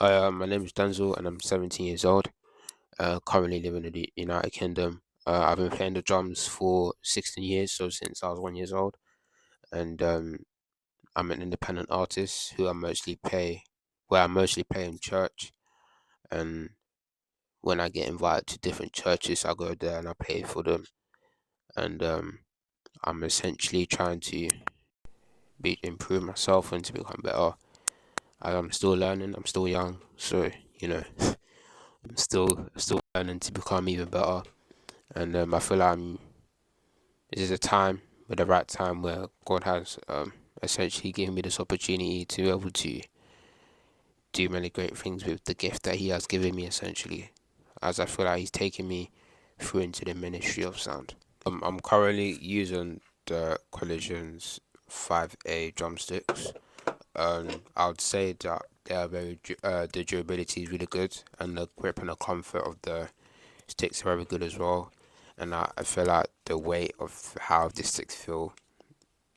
Hi, my name is Denzel and I'm 17 years old. Currently living in the United Kingdom. I've been playing the drums for 16 years, so since I was 1 years old. And I'm an independent artist where I mostly play in church. And when I get invited to different churches, I go there and I play for them. And I'm essentially trying to improve myself and to become better. I'm still learning. I'm still young, so you know, I'm still learning to become even better. And I feel like this is a time, the right time where God has essentially given me this opportunity to be able to do many great things with the gift that He has given me, essentially, as I feel like He's taking me through into the ministry of sound. I'm currently using the Collisions 5A drumsticks. I would say that they are the durability is really good, and the grip and the comfort of the sticks are very good as well. And I feel like the weight of how the sticks feel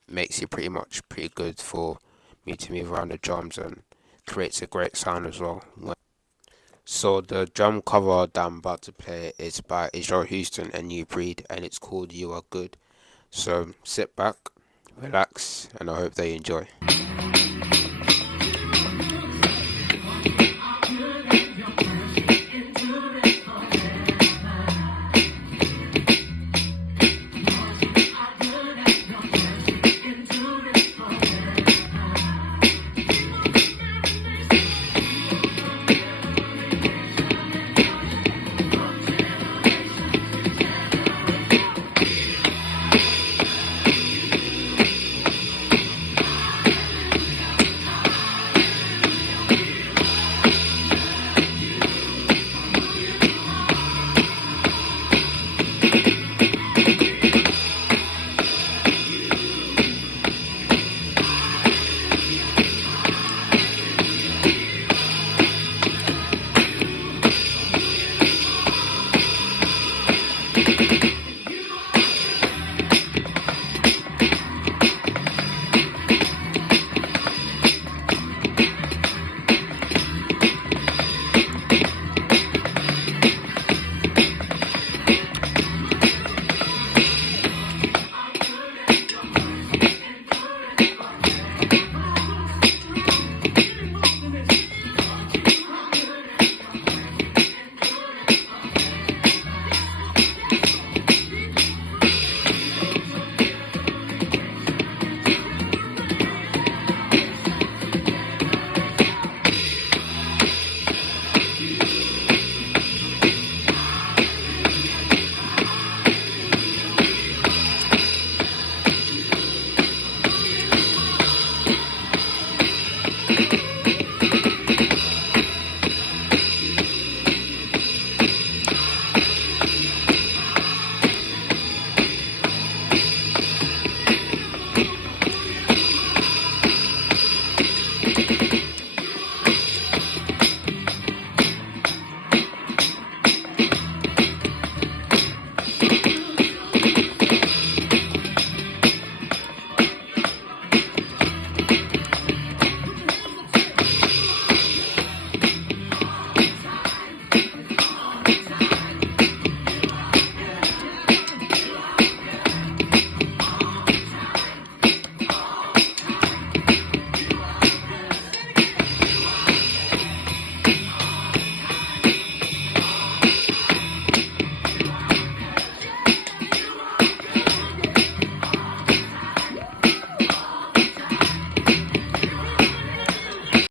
makes it pretty good for me to move around the drums and creates a great sound as well. So the drum cover that I'm about to play is by Israel Houston and New Breed, and it's called You Are Good. So sit back, relax, and I hope they enjoy.